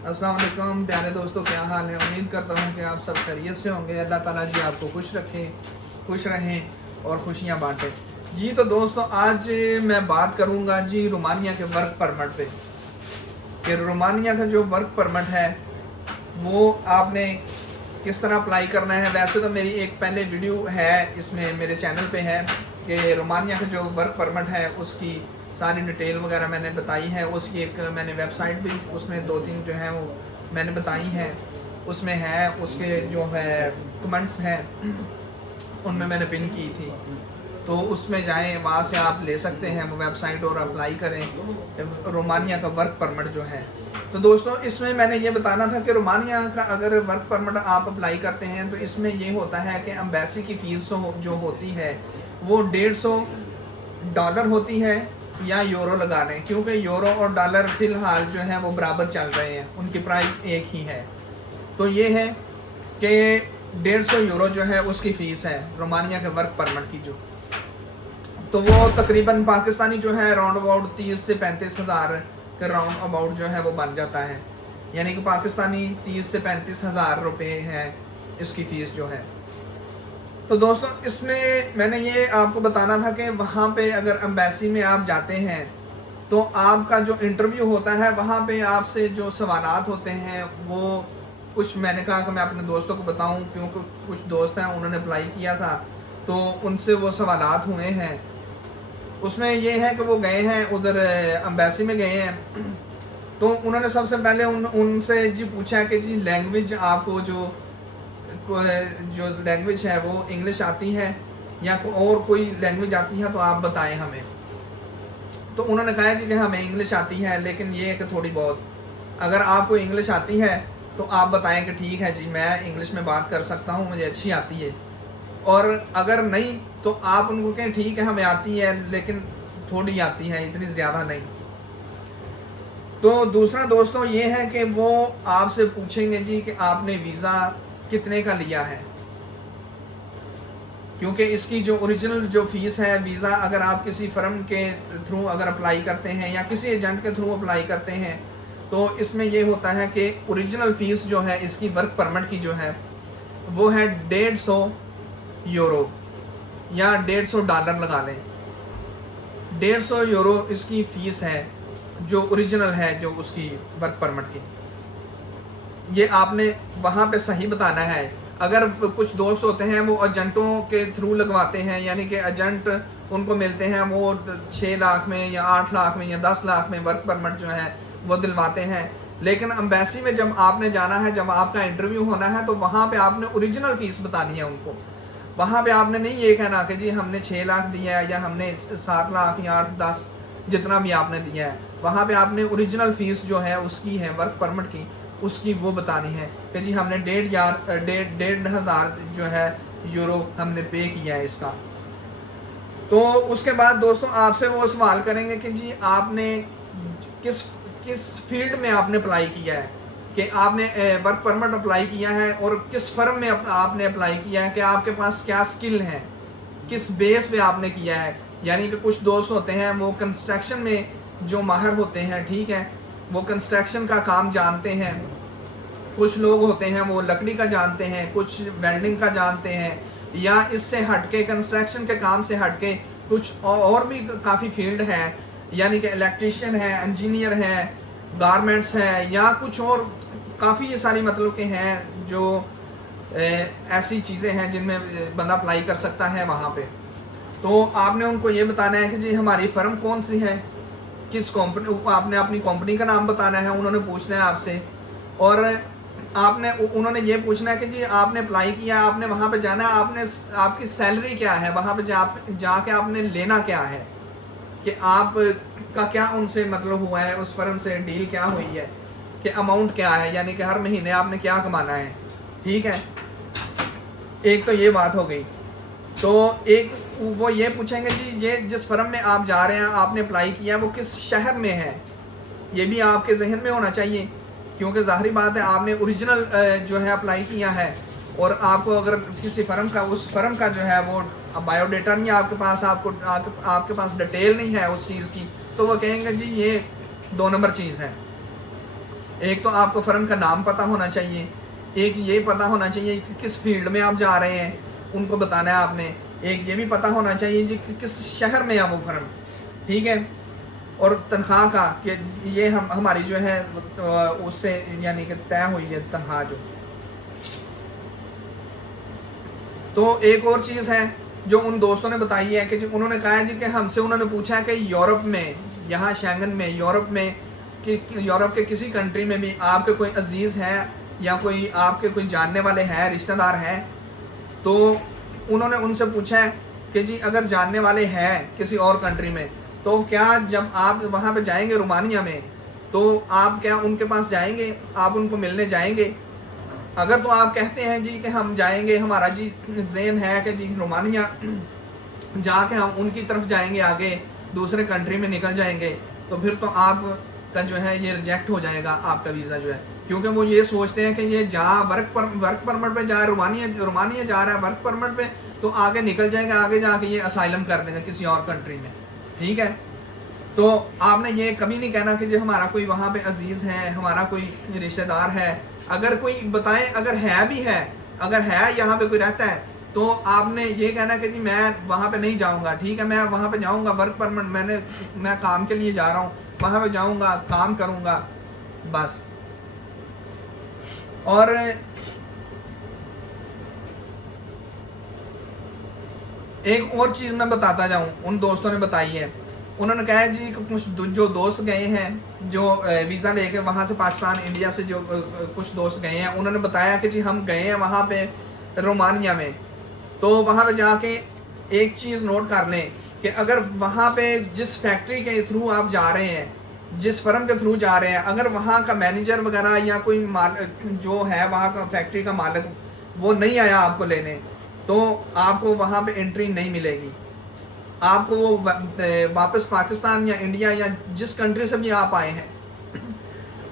अस्सलाम वालेकुम प्यारे दोस्तों, क्या हाल है। उम्मीद करता हूँ कि आप सब खैरियत से होंगे। अल्लाह ताला जी आपको खुश रखें, खुश रहें और खुशियाँ बांटें। जी तो दोस्तों, आज मैं बात करूँगा जी रोमानिया के वर्क परमिट पे, कि रोमानिया का जो वर्क परमिट है वो आपने किस तरह अप्लाई करना है। वैसे तो मेरी एक पहले वीडियो है इसमें मेरे चैनल पे है कि रोमानिया का जो वर्क परमिट है उसकी सारी डिटेल वगैरह मैंने बताई है। उसकी एक मैंने वेबसाइट भी उसमें 2-3 जो हैं वो मैंने बताई हैं, उसमें है। उसके जो है कमेंट्स हैं उनमें मैंने पिन की थी, तो उसमें जाएं, वहाँ से आप ले सकते हैं वो वेबसाइट और अप्लाई करें रोमानिया का वर्क परमिट जो है। तो दोस्तों, इसमें मैंने ये बताना था कि रोमानिया का अगर वर्क परमिट आप अप्लाई करते हैं तो इसमें ये होता है कि एम्बेसी की फ़ीस जो होती है वो $150 होती है, या यूरो लगा लें, क्योंकि यूरो और डॉलर फ़िलहाल जो है वो बराबर चल रहे हैं, उनकी प्राइस एक ही है। तो ये है कि 150 यूरो जो है उसकी फ़ीस है रोमानिया के वर्क परमिट की जो, तो वो तकरीबन पाकिस्तानी जो है राउंड अबाउट 30 से 35 हज़ार के राउंड अबाउट जो है वो बन जाता है। यानी कि पाकिस्तानी 30 से 35 हज़ार रुपये है इसकी फ़ीस जो है। तो दोस्तों, इसमें मैंने ये आपको बताना था कि वहाँ पे अगर एम्बेसी में आप जाते हैं तो आपका जो इंटरव्यू होता है वहाँ पे आपसे जो सवालात होते हैं वो कुछ मैंने कहा कि मैं अपने दोस्तों को बताऊं, क्योंकि कुछ दोस्त हैं उन्होंने अप्लाई किया था तो उनसे वो सवालात हुए हैं। उसमें ये है कि वो गए हैं उधर एम्बेसी में गए हैं, तो उन्होंने सबसे पहले उनसे जी पूछा कि जी लैंग्वेज आपको जो लैंग्वेज है वो इंग्लिश आती है या और कोई लैंग्वेज आती है तो आप बताएं हमें। तो उन्होंने कहा कि हमें इंग्लिश आती है, लेकिन ये है कि थोड़ी बहुत, अगर आपको इंग्लिश आती है तो आप बताएं कि ठीक है जी मैं इंग्लिश में बात कर सकता हूँ, मुझे अच्छी आती है। और अगर नहीं तो आप उनको कहें ठीक है हमें आती है लेकिन थोड़ी आती है, इतनी ज़्यादा नहीं। तो दूसरा दोस्तों ये है कि वो आपसे पूछेंगे जी कि आपने वीज़ा कितने का लिया है, क्योंकि इसकी जो ओरिजिनल जो फ़ीस है वीज़ा अगर आप किसी फर्म के थ्रू अगर अप्लाई करते हैं या किसी एजेंट के थ्रू अप्लाई करते हैं तो इसमें ये होता है कि ओरिजिनल फ़ीस जो है इसकी वर्क परमिट की जो है वो है 150 यूरो या $150 लगा लें। 150 यूरो इसकी फ़ीस है जो ओरिजिनल है जो उसकी वर्क परमिट की। ये आपने वहाँ पे सही बताना है। अगर कुछ दोस्त होते हैं वो एजेंटों के थ्रू लगवाते हैं, यानी कि एजेंट उनको मिलते हैं वो 6 लाख में या 8 लाख में या 10 लाख में वर्क परमिट जो है वो दिलवाते हैं। लेकिन एम्बेसी में जब आपने जाना है, जब आपका इंटरव्यू होना है, तो वहाँ पे आपने ओरिजिनल फ़ीस बतानी है उनको। वहाँ पे आपने नहीं ये कहना कि जी हमने 6 लाख दिया है या हमने 7 लाख या 8-10 जितना भी आपने दिया है। वहाँ पे आपने ओरिजिनल फ़ीस जो है उसकी है वर्क परमिट की, उसकी वो बतानी है कि जी हमने 1,500 जो है यूरो हमने पे किया है इसका। तो उसके बाद दोस्तों आपसे वो सवाल करेंगे कि जी आपने किस किस फील्ड में आपने अप्लाई किया है, कि आपने वर्क परमिट अप्लाई किया है और किस फर्म में आपने अप्लाई किया है, कि आपके पास क्या स्किल है, किस बेस पे आपने किया है। यानी कि कुछ दोस्त होते हैं वो कंस्ट्रक्शन में जो माहिर होते हैं, ठीक है, वो कंस्ट्रक्शन का काम जानते हैं। कुछ लोग होते हैं वो लकड़ी का जानते हैं, कुछ वेल्डिंग का जानते हैं, या इससे हटके कंस्ट्रक्शन के काम से हटके कुछ और भी काफ़ी फील्ड है, यानी कि इलेक्ट्रीशियन है, इंजीनियर है, गारमेंट्स है, या कुछ और काफ़ी सारी मतलब के हैं जो ऐसी चीज़ें हैं जिनमें बंदा अप्लाई कर सकता है वहाँ पे। तो आपने उनको ये बताना है कि जी हमारी फ़र्म कौन सी है, किस कंपनी, आपने अपनी कंपनी का नाम बताना है, उन्होंने पूछना है आपसे। और उन्होंने ये पूछना है कि जी आपने अप्लाई किया, आपने वहाँ पे जाना है, आपने आपकी सैलरी क्या है, वहाँ पे जाके आपने लेना क्या है, कि आप का क्या उनसे मतलब हुआ है, उस फर्म से डील क्या हुई है, कि अमाउंट क्या है, यानी कि हर महीने आपने क्या कमाना है। ठीक है, एक तो ये बात हो गई। तो एक वो ये पूछेंगे जी ये जिस फर्म में आप जा रहे हैं, आपने अप्लाई किया, वो किस शहर में है, ये भी आपके जहन में होना चाहिए, क्योंकि ज़ाहिरी बात है आपने ओरिजिनल जो है अप्लाई किया है, और आपको अगर किसी फर्म का, उस फर्म का जो है वो बायोडाटा नहीं है आपके पास, आपके पास डिटेल नहीं है उस चीज़ की, तो वो कहेंगे जी ये 2 नंबर चीज़ है। ایک تو آپ کو فرم کا نام پتہ ہونا چاہیے، ایک یہ پتہ ہونا چاہیے کہ کس فیلڈ میں آپ جا رہے ہیں ان کو بتانا ہے آپ نے، ایک یہ بھی پتہ ہونا چاہیے جی کہ کس شہر میں ہے وہ فرم، ٹھیک ہے، اور تنخواہ کا کہ یہ ہماری جو ہے اس سے یعنی کہ طے ہوئی ہے تنخواہ جو۔ تو ایک اور چیز ہے جو ان دوستوں نے بتائی ہے کہ جو انہوں نے کہا ہے جی کہ ہم سے انہوں نے پوچھا ہے کہ یورپ میں، یہاں شینگن میں، یورپ میں، کہ یورپ کے کسی کنٹری میں بھی آپ کے کوئی عزیز ہے یا کوئی آپ کے کوئی جاننے والے ہیں، رشتہ دار ہیں، تو انہوں نے ان سے پوچھا ہے کہ جی اگر جاننے والے ہیں کسی اور کنٹری میں تو کیا جب آپ وہاں پہ جائیں گے رومانیہ میں تو آپ کیا ان کے پاس جائیں گے، آپ ان کو ملنے جائیں گے؟ اگر تو آپ کہتے ہیں جی کہ ہم جائیں گے، ہمارا جی ذہن ہے کہ جی رومانیہ جا کے ہم ان کی طرف جائیں گے، آگے دوسرے کنٹری میں نکل جائیں گے، تو پھر تو آپ کا جو ہے یہ ریجیکٹ ہو جائے گا آپ کا ویزا جو ہے، کیونکہ وہ یہ سوچتے ہیں کہ یہ جا ورک پرمٹ پہ جا رومانیہ جا رہا ہے ورک پرمٹ پہ، تو آگے نکل جائے گا، آگے جا کے یہ اسائلم کر دیں گے کسی اور کنٹری میں، ٹھیک ہے۔ تو آپ نے یہ کبھی نہیں کہنا کہ جی ہمارا کوئی وہاں پہ عزیز ہے، ہمارا کوئی رشتہ دار ہے، اگر کوئی بتائیں، اگر ہے بھی ہے، اگر ہے یہاں پہ کوئی رہتا ہے تو آپ نے یہ کہنا کہ جی میں وہاں پہ نہیں جاؤں گا، ٹھیک ہے، میں وہاں پہ جاؤں گا ورک پرمٹ، میں کام کے لیے جا رہا ہوں، وہاں پہ جاؤں گا، کام کروں گا، بس۔ اور ایک اور چیز میں بتاتا جاؤں، ان دوستوں نے بتائی ہے، انہوں نے کہا ہے جی کچھ جو دوست گئے ہیں جو ویزا لے کے وہاں سے پاکستان انڈیا سے، جو کچھ دوست گئے ہیں، انہوں نے بتایا کہ جی ہم گئے ہیں وہاں پہ رومانیہ میں، تو وہاں پہ جا کے ایک چیز نوٹ کر لیں کہ اگر وہاں پہ جس فیکٹری کے تھرو آپ جا رہے ہیں، جس فرم کے تھرو جا رہے ہیں، اگر وہاں کا مینیجر وغیرہ یا کوئی جو ہے وہاں کا فیکٹری کا مالک وہ نہیں آیا آپ کو لینے، تو آپ کو وہاں پہ انٹری نہیں ملے گی، آپ کو وہ واپس پاکستان یا انڈیا یا جس کنٹری سے بھی آپ آئے ہیں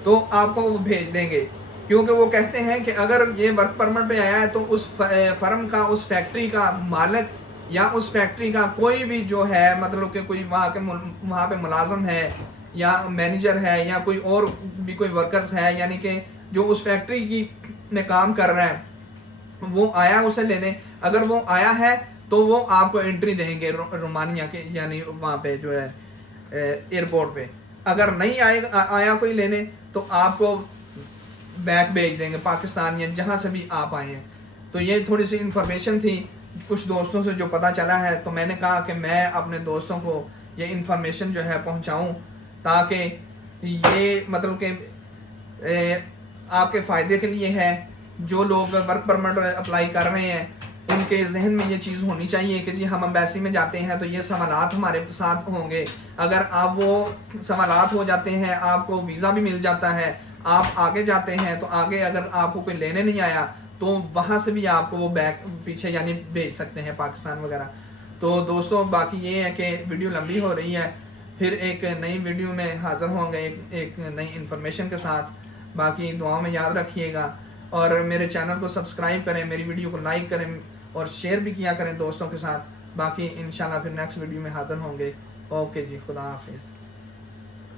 تو آپ کو وہ بھیج دیں گے، کیونکہ وہ کہتے ہیں کہ اگر یہ ورک پرمٹ پہ آیا ہے تو اس فرم کا، اس فیکٹری کا مالک یا اس فیکٹری کا کوئی بھی جو ہے مطلب کہ کوئی وہاں پہ ملازم ہے یا مینیجر ہے یا کوئی اور بھی کوئی ورکرز ہے، یعنی کہ جو اس فیکٹری کی میں کام کر رہا ہے، وہ آیا اسے لینے، اگر وہ آیا ہے تو وہ آپ کو انٹری دیں گے رومانیہ کے، یعنی وہاں پہ جو ہے ایئرپورٹ پہ، اگر نہیں آیا کوئی لینے تو آپ کو بیک بھیج دیں گے پاکستان یا جہاں سے بھی آپ آئے ہیں۔ تو یہ تھوڑی سی انفارمیشن تھی کچھ دوستوں سے جو پتہ چلا ہے، تو میں نے کہا کہ میں اپنے دوستوں کو یہ انفارمیشن جو ہے پہنچاؤں تاکہ یہ مطلب کہ آپ کے فائدے کے لیے ہے، جو لوگ ورک پرمٹ اپلائی کر رہے ہیں ان کے ذہن میں یہ چیز ہونی چاہیے کہ جی ہم امبیسی میں جاتے ہیں تو یہ سوالات ہمارے ساتھ ہوں گے، اگر آپ وہ سوالات ہو جاتے ہیں، آپ کو ویزا بھی مل جاتا ہے، آپ آگے جاتے ہیں تو آگے اگر آپ کو کوئی لینے نہیں آیا تو وہاں سے بھی آپ کو وہ بیک پیچھے یعنی بھیج سکتے ہیں پاکستان وغیرہ۔ تو دوستوں باقی یہ ہے کہ ویڈیو لمبی ہو رہی ہے، پھر ایک نئی ویڈیو میں حاضر ہوں گے ایک نئی انفارمیشن کے ساتھ، باقی دعاؤں میں یاد رکھیے گا، اور میرے چینل کو سبسکرائب کریں، میری ویڈیو کو لائک کریں اور شیئر بھی کیا کریں دوستوں کے ساتھ۔ باقی انشاءاللہ پھر نیکسٹ ویڈیو میں حاضر ہوں گے۔ اوکے جی، خدا حافظ۔